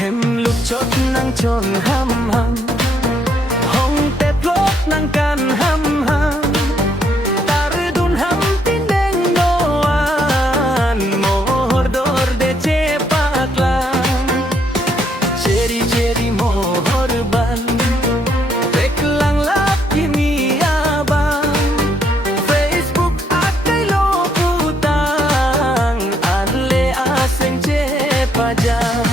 Hem luchot nang chon ham ham Hong te plot nang kan ham ham Tar dun ham tindeng doan Mohor dor de cepaklan Ceri ceri mohor ban Teklang laki mi abang Facebook akai lo putang Anle aseng cepajang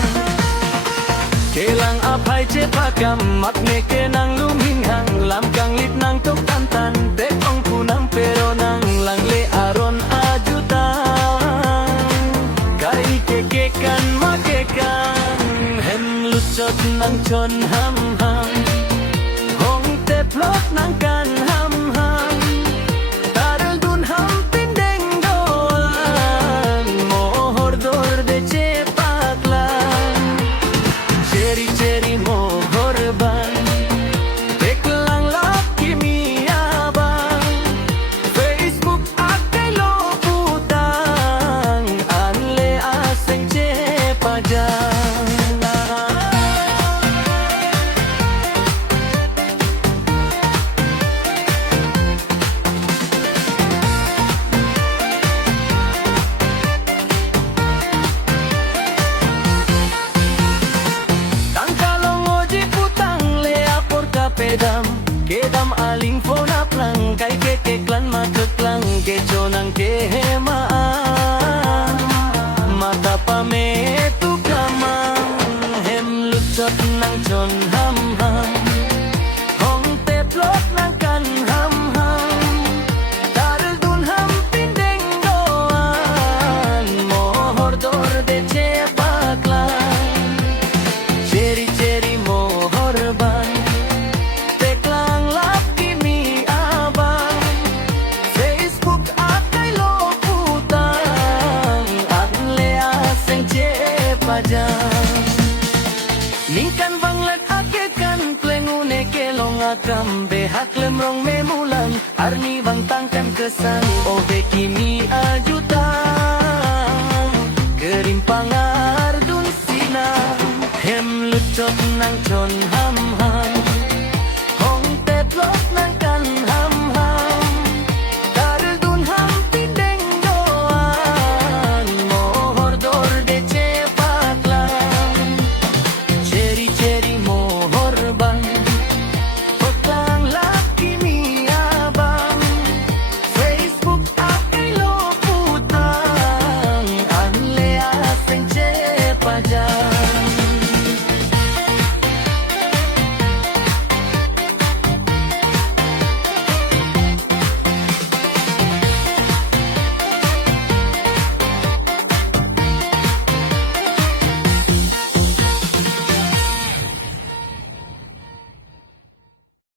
Kelang apai cepakam makne ke nang luminghang lam kang lit nang tok tantan tek ong punang pero nang lang le aron ajutan kai ke kan makekan hem luchot nang chon ham ham hong te plot nang kan ham ham tarel dun ham pindeng doan mohor dor de cepaklan ceri ceri mohor ban teklang laki mi abang Facebook akai lo putang anle aseng cepajang pedam kedam aling phone aplang kai ke klan makeklang ke chonang ke hema mata pame tu kamang hem luchot nang chon ham ham hong te plot nang kan ham ham tarel dun ham pindeng doan mohor dor de cepaklan ceri ceri mohor ban Ningkan banglat ake kan plengune kelong akam behak lemrong memulan arni bang tangkan kesan oh bekimi ajutan kerimpangar dun sinang hem luchot nang chon ham ham hong te plot